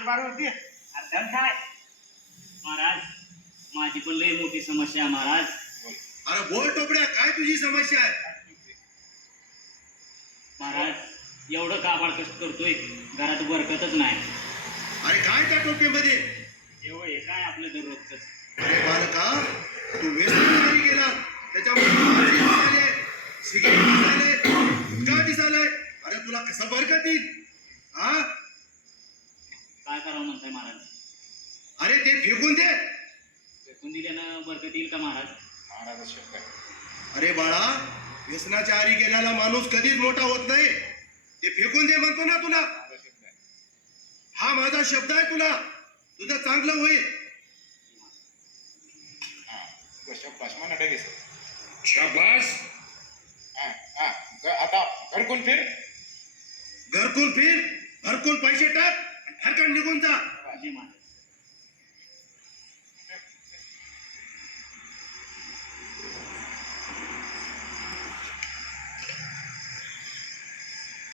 आमच्या बारावरती अर्धा काय महाराज माझी पण लय मोठी समस्या आहे महाराज. अरे बोल टोपड्या, काय तुझी समस्या आहे? महाराज एवढं काबाड कष्ट करतोय, घरात बरकतच नाही. अरे काय त्या टोपीमध्ये? जेव्हा हे काय आपलं दररोजच. अरे बालका, तू व्यसनारी गेला त्याच्यामुळे सिगरेट दिसायले, गुटखा दिसायलाय. अरे तुला कसं बरकत येईल? हा, काय करावं म्हणताय महाराज? अरे ते फेकून दे. फेकून दिल्यानं बरकत येईल का महाराज? अरे बाळा, व्यसनाच्या आरी गेलेला माणूस कधीच मोठा होत नाही. ते फेकून दे म्हणतो ना तुला. हा माझा शब्द आहे तुला. तुझं चांगलं होईल. शाबास. आता घरकुल फिर. घरकुल फिर, घरकुल पैसे टाक, हरकत निघून जा. जी महाराज.